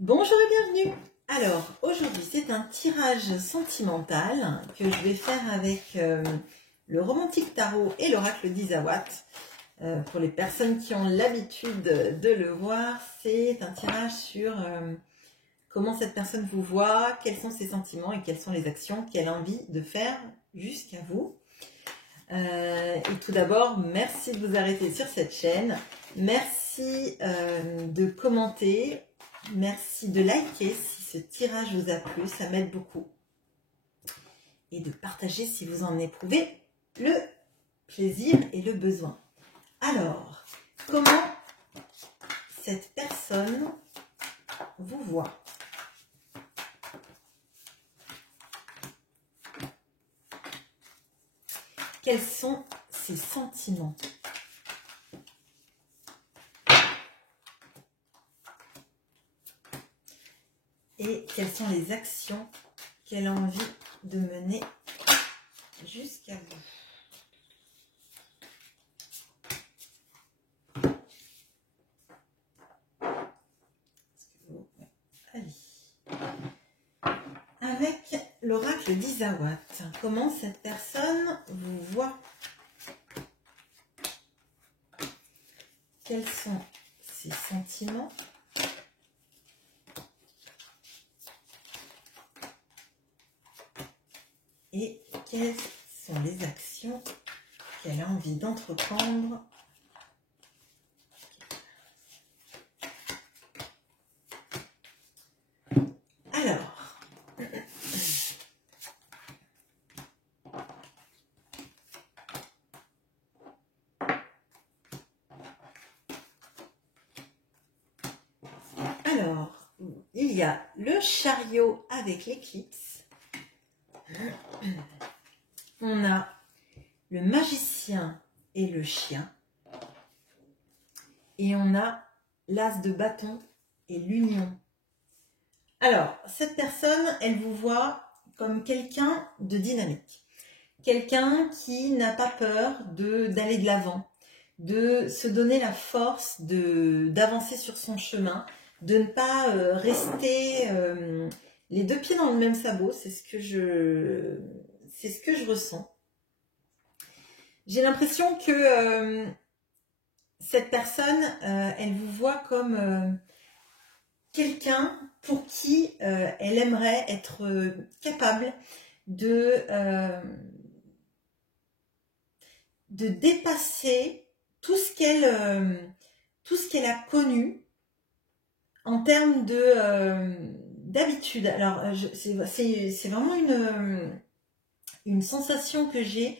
Bonjour et bienvenue. Alors, aujourd'hui, c'est un tirage sentimental que je vais faire avec le Romantique Tarot et l'Oracle d'Isawat. Pour les personnes qui ont l'habitude de le voir, c'est un tirage sur comment cette personne vous voit, quels sont ses sentiments et quelles sont les actions qu'elle a envie de faire jusqu'à vous. Et tout d'abord, merci de vous arrêter sur cette chaîne. Merci de commenter. Merci de liker si ce tirage vous a plu, ça m'aide beaucoup. Et de partager si vous en éprouvez le plaisir et le besoin. Alors, comment cette personne vous voit? Quels sont ses sentiments? Et quelles sont les actions qu'elle a envie de mener jusqu'à vous. Allez. Avec l'oracle d'Isawat, comment cette personne vous voit? Quels sont ses sentiments? Et quelles sont les actions qu'elle a envie d'entreprendre? Alors, il y a le chariot avec l'éclipse. On a le magicien et le chien. Et on a l'as de bâton et l'union. Alors, cette personne, elle vous voit comme quelqu'un de dynamique. Quelqu'un qui n'a pas peur d'aller de l'avant, de se donner la force d'avancer sur son chemin, de ne pas rester les deux pieds dans le même sabot. C'est ce que je ressens. J'ai l'impression que cette personne, elle vous voit comme quelqu'un pour qui elle aimerait être capable de dépasser tout ce qu'elle a connu en termes d'habitude. Alors, c'est vraiment une sensation que j'ai,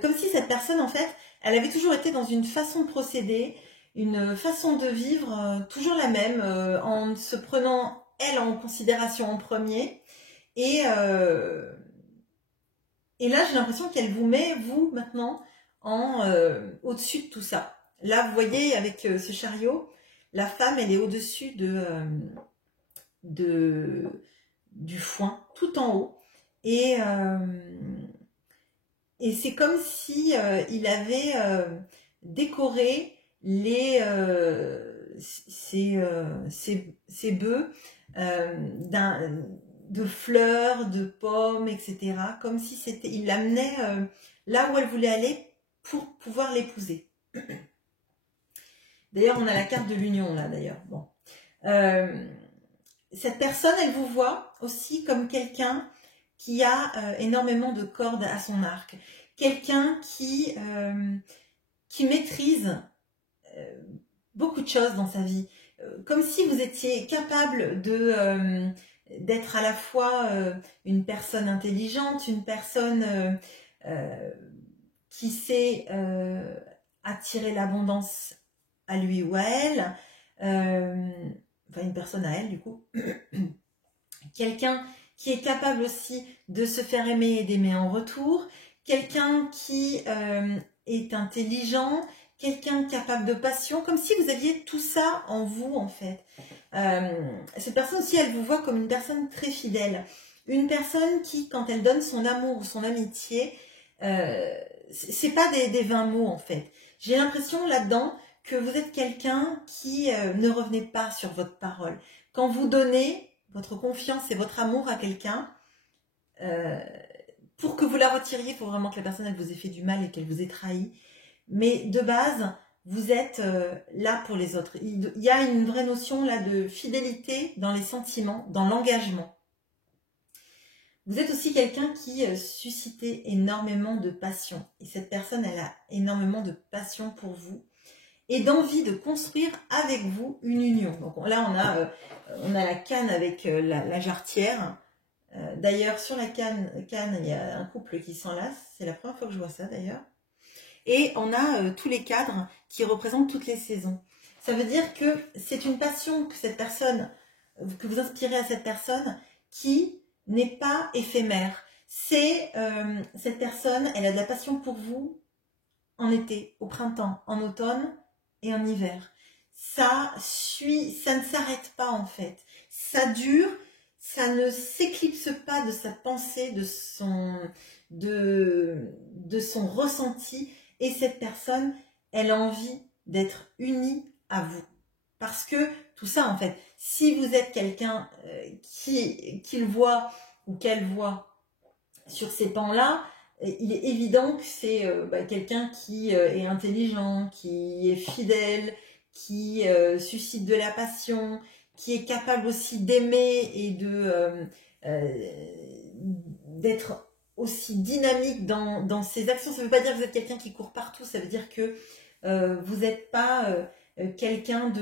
comme si cette personne, en fait, elle avait toujours été dans une façon de procéder, une façon de vivre toujours la même, en se prenant, elle, en considération en premier. Et là, j'ai l'impression qu'elle vous met, vous, maintenant, au-dessus de tout ça. Là, vous voyez, avec ce chariot, la femme, elle est au-dessus du foin, tout en haut. Et c'est comme si il avait décoré ces bœufs de fleurs, de pommes, etc. Comme si il l'amenait là où elle voulait aller pour pouvoir l'épouser. D'ailleurs, on a la carte de l'union là, d'ailleurs. Bon. Cette personne, elle vous voit aussi comme quelqu'un qui a énormément de cordes à son arc. Quelqu'un qui maîtrise beaucoup de choses dans sa vie. Comme si vous étiez capable d'être à la fois une personne intelligente, une personne qui sait attirer l'abondance à lui ou à elle, enfin une personne à elle du coup, quelqu'un qui est capable aussi de se faire aimer et d'aimer en retour, quelqu'un qui est intelligent, quelqu'un capable de passion, comme si vous aviez tout ça en vous en fait. Cette personne aussi, elle vous voit comme une personne très fidèle, une personne qui, quand elle donne son amour ou son amitié, c'est pas des vains mots en fait. J'ai l'impression là-dedans que vous êtes quelqu'un qui ne revenez pas sur votre parole. Quand vous donnez votre confiance et votre amour à quelqu'un, pour que vous la retiriez, il faut vraiment que la personne elle vous ait fait du mal et qu'elle vous ait trahi. Mais de base, vous êtes là pour les autres. Il y a une vraie notion là de fidélité dans les sentiments, dans l'engagement. Vous êtes aussi quelqu'un qui suscite énormément de passion. Et cette personne, elle a énormément de passion pour vous et d'envie de construire avec vous une union. Donc là, on a la canne avec la jarretière. D'ailleurs, sur la canne, il y a un couple qui s'enlace. C'est la première fois que je vois ça d'ailleurs. Et on a tous les cadres qui représentent toutes les saisons. Ça veut dire que c'est une passion que cette personne, que vous inspirez à cette personne qui n'est pas éphémère. C'est cette personne, elle a de la passion pour vous en été, au printemps, en automne et en hiver. Ça ne s'arrête pas en fait. Ça dure, ça ne s'éclipse pas de sa pensée, de son ressenti. Et cette personne, elle a envie d'être unie à vous. Parce que tout ça, en fait, si vous êtes quelqu'un qu'il voit ou qu'elle voit sur ces pans-là, il est évident que c'est quelqu'un qui est intelligent, qui est fidèle, qui suscite de la passion, qui est capable aussi d'aimer et d'être aussi dynamique dans ses actions. Ça ne veut pas dire que vous êtes quelqu'un qui court partout, ça veut dire que vous n'êtes pas quelqu'un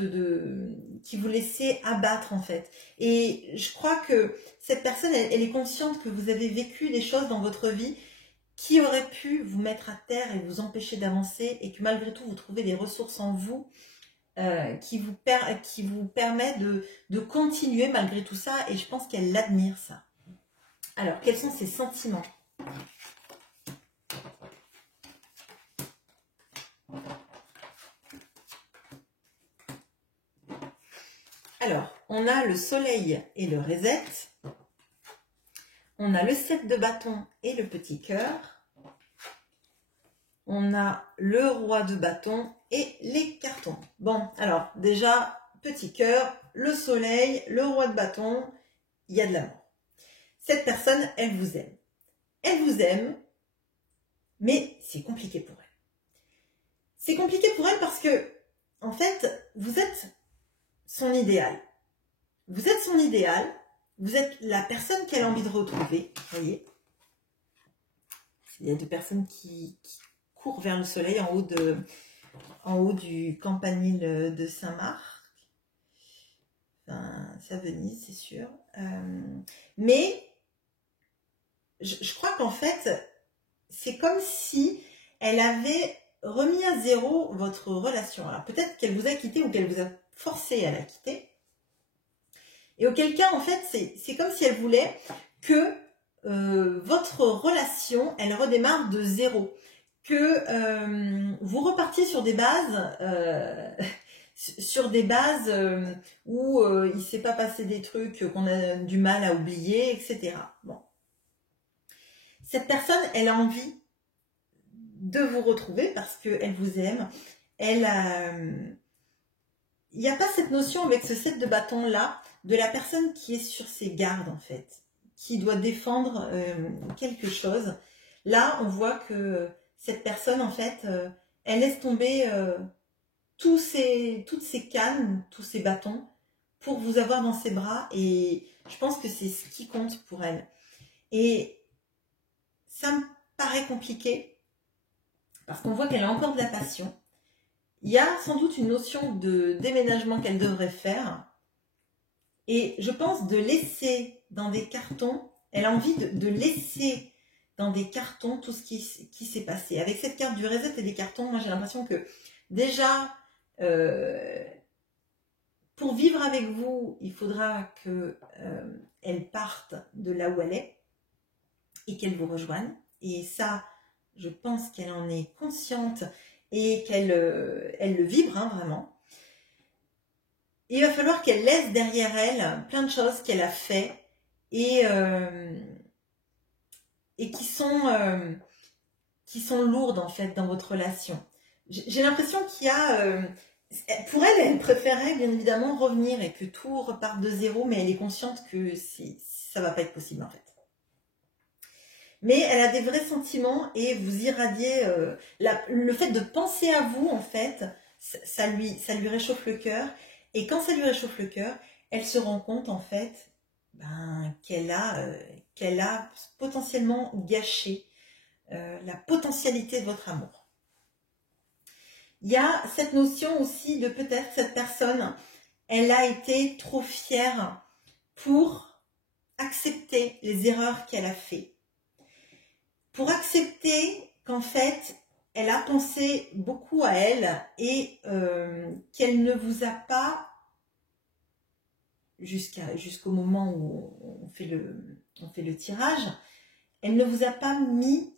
qui vous laissez abattre en fait. Et je crois que cette personne, elle est consciente que vous avez vécu des choses dans votre vie qui auraient pu vous mettre à terre et vous empêcher d'avancer, et que malgré tout vous trouvez des ressources en vous qui vous permet de continuer malgré tout ça, et je pense qu'elle admire ça. Alors, quels sont ses sentiments ? Alors, on a le soleil et le reset. On a le 7 de bâton et le petit cœur. On a le roi de bâton et les cartons. Bon, alors déjà, petit cœur, le soleil, le roi de bâton, il y a de l'amour. Cette personne, elle vous aime. Elle vous aime, mais c'est compliqué pour elle. C'est compliqué pour elle parce que, en fait, vous êtes son idéal. Vous êtes son idéal, vous êtes la personne qu'elle a envie de retrouver, vous voyez. Il y a deux personnes qui courent vers le soleil en haut du campanile de Saint-Marc. Enfin, c'est à Venise, c'est sûr. Mais je crois qu'en fait, c'est comme si elle avait remis à zéro votre relation. Alors peut-être qu'elle vous a quitté ou qu'elle vous a forcé à la quitter. Et auquel cas, en fait, c'est comme si elle voulait que votre relation, elle redémarre de zéro. Que vous repartiez sur des bases, où il ne s'est pas passé des trucs qu'on a du mal à oublier, etc. Bon. Cette personne, elle a envie de vous retrouver parce qu'elle vous aime. Il n'y a pas cette notion avec ce 7 de bâton là de la personne qui est sur ses gardes en fait, qui doit défendre quelque chose. Là, on voit que cette personne en fait, elle laisse tomber toutes ses cannes, tous ses bâtons pour vous avoir dans ses bras, et je pense que c'est ce qui compte pour elle. Et ça me paraît compliqué parce qu'on voit qu'elle a encore de la passion. Il y a sans doute une notion de déménagement qu'elle devrait faire. Et je pense de laisser dans des cartons, elle a envie de laisser dans des cartons tout ce qui s'est passé. Avec cette carte du reset et des cartons, moi j'ai l'impression que déjà, pour vivre avec vous, il faudra qu'elle parte de là où elle est et qu'elle vous rejoigne. Et ça, je pense qu'elle en est consciente et qu'elle le vibre vraiment. Et il va falloir qu'elle laisse derrière elle plein de choses qu'elle a fait et qui sont lourdes en fait dans votre relation. J'ai l'impression qu'il y a Pour elle, elle préférait bien évidemment revenir et que tout reparte de zéro, mais elle est consciente que ça va pas être possible en fait. Mais elle a des vrais sentiments et vous irradiez le fait de penser à vous en fait, ça lui réchauffe le cœur. Et quand ça lui réchauffe le cœur, elle se rend compte en fait qu'elle a potentiellement gâché la potentialité de votre amour. Il y a cette notion aussi de peut-être cette personne, elle a été trop fière pour accepter les erreurs qu'elle a faites. Pour accepter qu'en fait, elle a pensé beaucoup à elle et qu'elle ne vous a pas, jusqu'au moment où on fait le tirage, elle ne vous a pas mis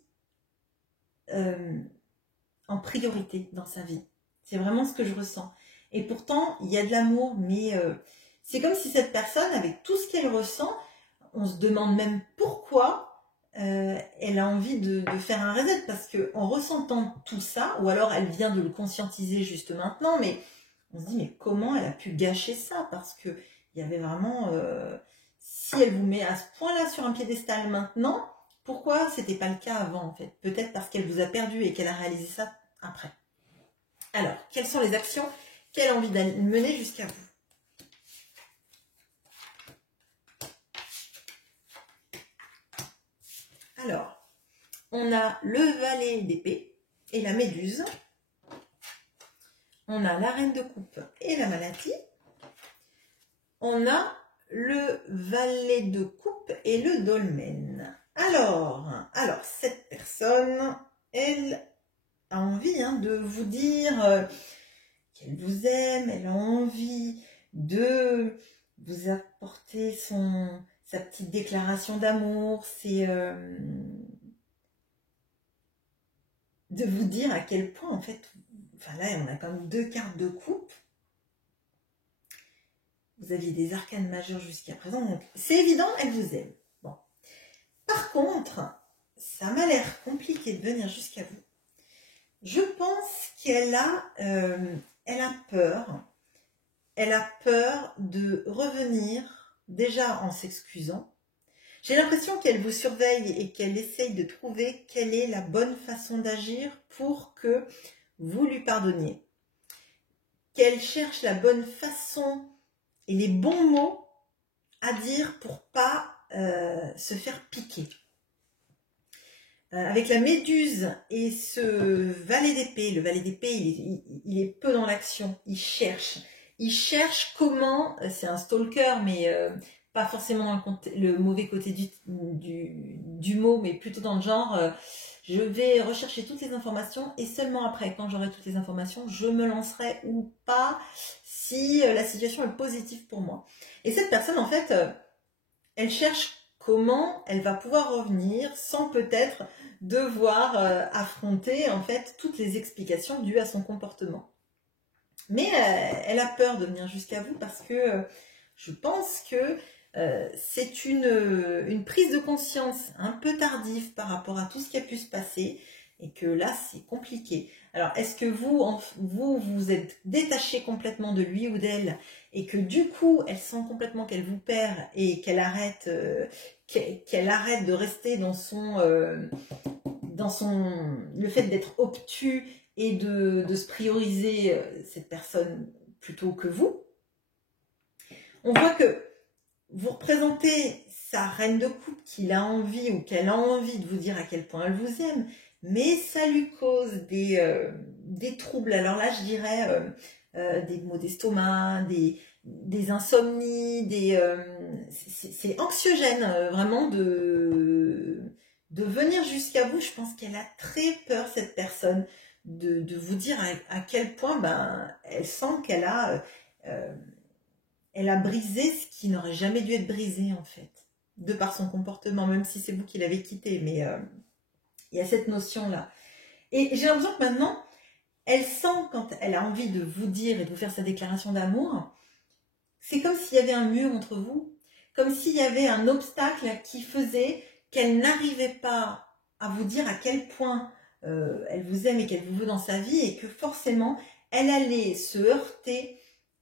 en priorité dans sa vie. C'est vraiment ce que je ressens. Et pourtant, il y a de l'amour, mais c'est comme si cette personne, avec tout ce qu'elle ressent, on se demande même pourquoi elle a envie de faire un reset, parce qu'en ressentant tout ça, ou alors elle vient de le conscientiser juste maintenant, mais on se dit, mais comment elle a pu gâcher ça? Parce que il y avait vraiment... si elle vous met à ce point-là sur un piédestal maintenant, pourquoi c'était pas le cas avant en fait? Peut-être parce qu'elle vous a perdu et qu'elle a réalisé ça après. Alors, quelles sont les actions qu'elle a envie de mener jusqu'à vous? Alors, on a le valet d'épée et la méduse. On a la reine de coupe et la maladie. On a le valet de coupe et le dolmen. Alors, cette personne, elle a envie de vous dire qu'elle vous aime, elle a envie de vous apporter sa petite déclaration d'amour, c'est de vous dire à quel point, en fait, enfin là, on a quand même 2 cartes de coupe. Vous aviez des arcanes majeures jusqu'à présent, donc c'est évident, elle vous aime. Bon. Par contre, ça m'a l'air compliqué de venir jusqu'à vous. Je pense qu'elle a peur. Elle a peur de revenir déjà en s'excusant. J'ai l'impression qu'elle vous surveille et qu'elle essaye de trouver quelle est la bonne façon d'agir pour que vous lui pardonniez. Qu'elle cherche la bonne façon et les bons mots à dire pour pas se faire piquer. Avec la méduse et ce valet d'épée, le valet d'épée, il est peu dans l'action, il cherche comment, c'est un stalker, mais pas forcément dans le mauvais côté du mot, mais plutôt dans le genre, je vais rechercher toutes les informations et seulement après, quand j'aurai toutes les informations, je me lancerai ou pas si la situation est positive pour moi. Et cette personne, en fait, elle cherche comment elle va pouvoir revenir sans peut-être devoir affronter en fait toutes les explications dues à son comportement. Mais elle a peur de venir jusqu'à vous parce que je pense que c'est une prise de conscience un peu tardive par rapport à tout ce qui a pu se passer et que là c'est compliqué. Alors est-ce que vous êtes détaché complètement de lui ou d'elle et que du coup elle sent complètement qu'elle vous perd et qu'elle arrête de rester dans le fait d'être obtus et de se prioriser cette personne plutôt que vous. On voit que vous représentez sa reine de coupe qu'il a envie ou qu'elle a envie de vous dire à quel point elle vous aime, mais ça lui cause des troubles. Alors là, je dirais des maux d'estomac, des insomnies, c'est anxiogène vraiment de venir jusqu'à vous. Je pense qu'elle a très peur, cette personne, de vous dire à quel point elle sent qu'elle elle a brisé ce qui n'aurait jamais dû être brisé en fait, de par son comportement, même si c'est vous qui l'avez quitté, mais il y a cette notion-là. Et j'ai l'impression que maintenant, elle sent, quand elle a envie de vous dire et de vous faire sa déclaration d'amour, c'est comme s'il y avait un mur entre vous, comme s'il y avait un obstacle qui faisait qu'elle n'arrivait pas à vous dire à quel point elle vous aime et qu'elle vous veut dans sa vie, et que forcément, elle allait se heurter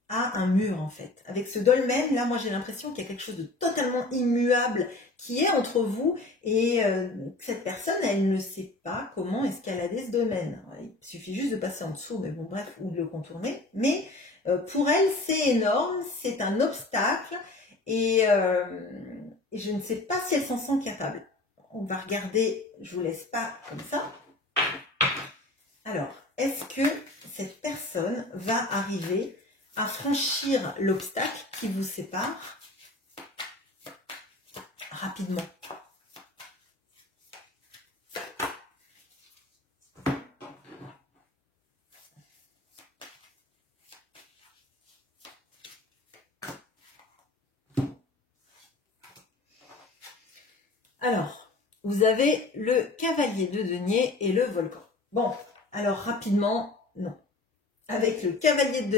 à un mur en fait. Avec ce dolmen, là moi j'ai l'impression qu'il y a quelque chose de totalement immuable qui est entre vous et cette personne, elle ne sait pas comment escalader ce domaine. Il suffit juste de passer en dessous, mais bon bref, ou de le contourner. Mais pour elle, c'est énorme, c'est un obstacle et je ne sais pas si elle s'en sent capable. On va regarder, je vous laisse pas comme ça. Alors, est-ce que cette personne va arriver à franchir l'obstacle qui vous sépare rapidement? Alors, vous avez le cavalier de denier et le volcan. Bon, alors rapidement, non. Avec le cavalier de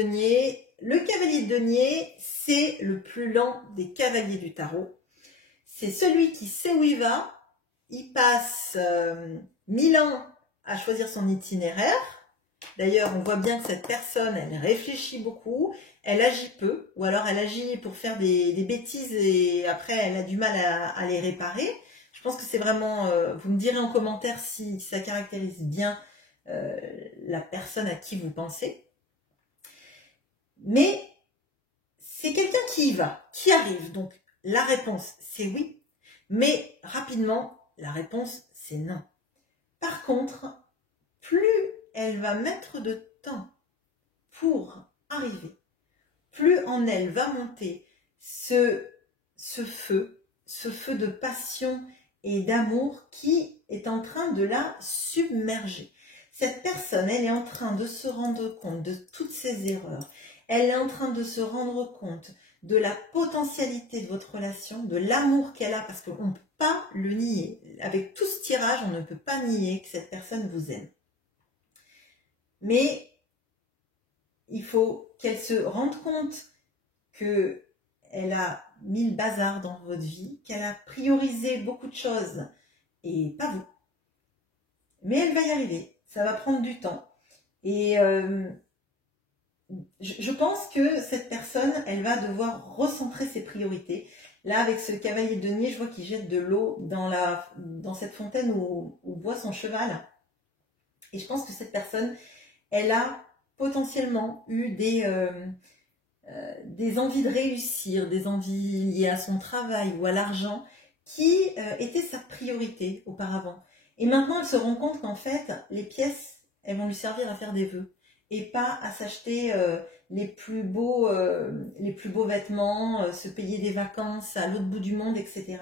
denier, c'est le plus lent des cavaliers du tarot. C'est celui qui sait où il va. Il passe 1000 ans à choisir son itinéraire. D'ailleurs, on voit bien que cette personne, elle réfléchit beaucoup, elle agit peu, ou alors elle agit pour faire des bêtises et après elle a du mal à les réparer. Je pense que c'est vraiment, vous me direz en commentaire si ça caractérise bien la personne à qui vous pensez. Mais c'est quelqu'un qui y va, qui arrive. Donc la réponse, c'est oui. Mais rapidement, la réponse, c'est non. Par contre, plus elle va mettre de temps pour arriver, plus en elle va monter ce feu de passion et d'amour qui est en train de la submerger. Cette personne, elle est en train de se rendre compte de toutes ses erreurs. Elle est en train de se rendre compte de la potentialité de votre relation, de l'amour qu'elle a, parce qu'on ne peut pas le nier. Avec tout ce tirage, on ne peut pas nier que cette personne vous aime. Mais il faut qu'elle se rende compte qu'elle a mis le bazar dans votre vie, qu'elle a priorisé beaucoup de choses et pas vous. Mais elle va y arriver, ça va prendre du temps. Et je pense que cette personne, elle va devoir recentrer ses priorités. Là, avec ce cavalier de denier, je vois qu'il jette de l'eau dans cette fontaine où boit son cheval. Et je pense que cette personne, elle a potentiellement eu des envies de réussir, des envies liées à son travail ou à l'argent qui étaient sa priorité auparavant. Et maintenant, elle se rend compte qu'en fait, les pièces, elles vont lui servir à faire des vœux et pas à s'acheter les plus beaux vêtements, se payer des vacances à l'autre bout du monde, etc.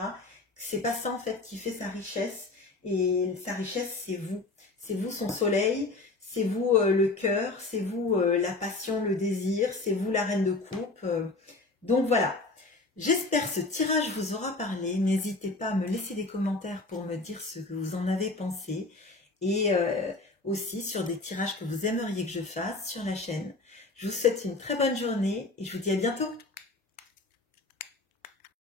C'est pas ça en fait qui fait sa richesse. Et sa richesse, c'est vous. C'est vous son soleil, c'est vous le cœur, c'est vous la passion, le désir, c'est vous la reine de coupe. Donc voilà. J'espère que ce tirage vous aura parlé. N'hésitez pas à me laisser des commentaires pour me dire ce que vous en avez pensé. Et aussi sur des tirages que vous aimeriez que je fasse sur la chaîne. Je vous souhaite une très bonne journée et je vous dis à bientôt.